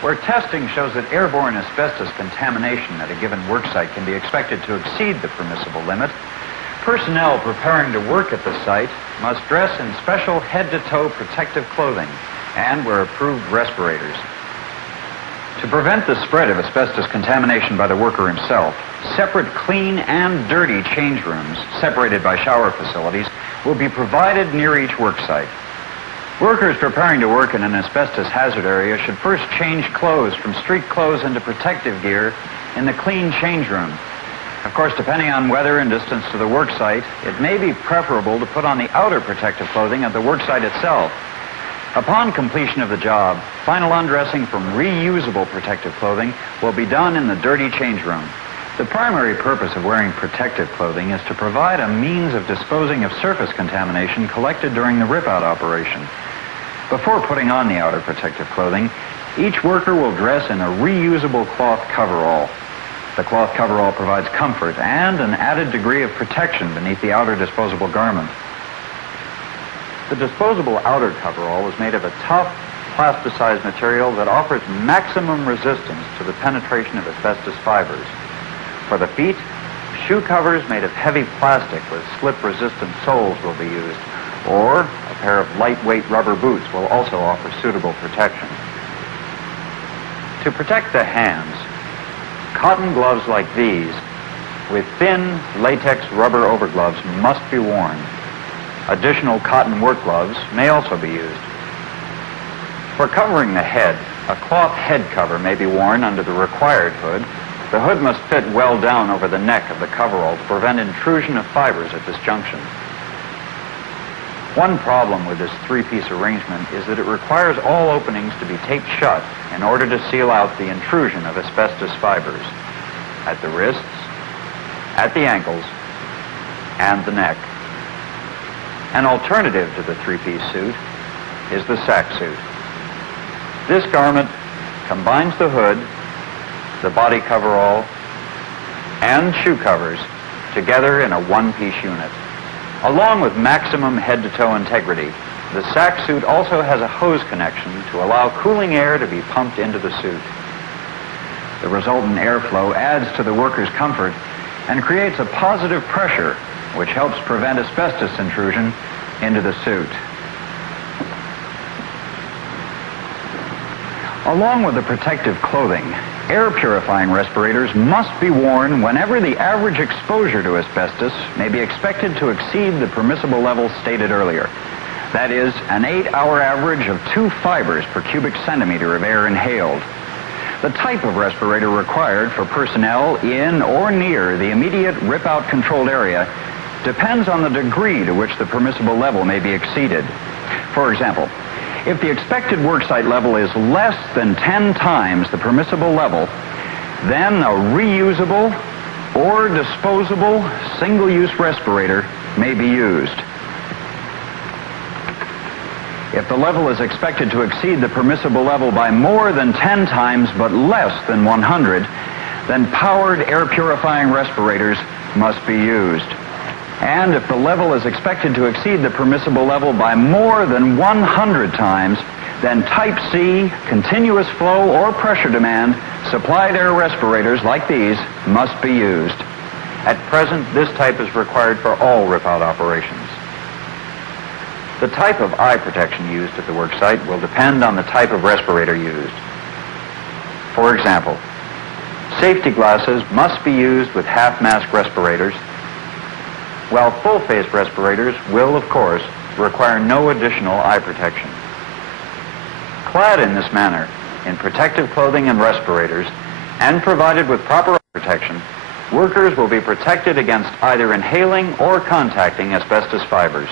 Where testing shows that airborne asbestos contamination at a given worksite can be expected to exceed the permissible limit, personnel preparing to work at the site must dress in special head-to-toe protective clothing and wear approved respirators. To prevent the spread of asbestos contamination by the worker himself, separate clean and dirty change rooms, separated by shower facilities, will be provided near each worksite. Workers preparing to work in an asbestos hazard area should first change clothes from street clothes into protective gear in the clean change room. Of course, depending on weather and distance to the worksite, it may be preferable to put on the outer protective clothing at the worksite itself. Upon completion of the job, final undressing from reusable protective clothing will be done in the dirty change room. The primary purpose of wearing protective clothing is to provide a means of disposing of surface contamination collected during the rip-out operation. Before putting on the outer protective clothing, each worker will dress in a reusable cloth coverall. The cloth coverall provides comfort and an added degree of protection beneath the outer disposable garment. The disposable outer coverall is made of a tough, plasticized material that offers maximum resistance to the penetration of asbestos fibers. For the feet, shoe covers made of heavy plastic with slip-resistant soles will be used, or a pair of lightweight rubber boots will also offer suitable protection. To protect the hands, cotton gloves like these with thin latex rubber overgloves must be worn. Additional cotton work gloves may also be used. For covering the head, a cloth head cover may be worn under the required hood. The hood must fit well down over the neck of the coverall to prevent intrusion of fibers at this junction. One problem with this three-piece arrangement is that it requires all openings to be taped shut in order to seal out the intrusion of asbestos fibers at the wrists, at the ankles, and the neck. An alternative to the three-piece suit is the sack suit. This garment combines the hood, the body coverall, and shoe covers together in a one-piece unit. Along with maximum head-to-toe integrity, the sack suit also has a hose connection to allow cooling air to be pumped into the suit. The resultant airflow adds to the worker's comfort and creates a positive pressure which helps prevent asbestos intrusion into the suit. Along with the protective clothing, air purifying respirators must be worn whenever the average exposure to asbestos may be expected to exceed the permissible level stated earlier. That is, an 8-hour average of 2 fibers per cubic centimeter of air inhaled. The type of respirator required for personnel in or near the immediate rip-out controlled area depends on the degree to which the permissible level may be exceeded. For example, if the expected worksite level is less than 10 times the permissible level, then a reusable or disposable single-use respirator may be used. If the level is expected to exceed the permissible level by more than 10 times but less than 100, then powered air purifying respirators must be used. And if the level is expected to exceed the permissible level by more than 100 times, then Type C, continuous flow or pressure demand, supplied air respirators like these must be used. At present, this type is required for all rip-out operations. The type of eye protection used at the worksite will depend on the type of respirator used. For example, safety glasses must be used with half-mask respirators, while full-face respirators will, of course, require no additional eye protection. Clad in this manner, in protective clothing and respirators, and provided with proper eye protection, workers will be protected against either inhaling or contacting asbestos fibers.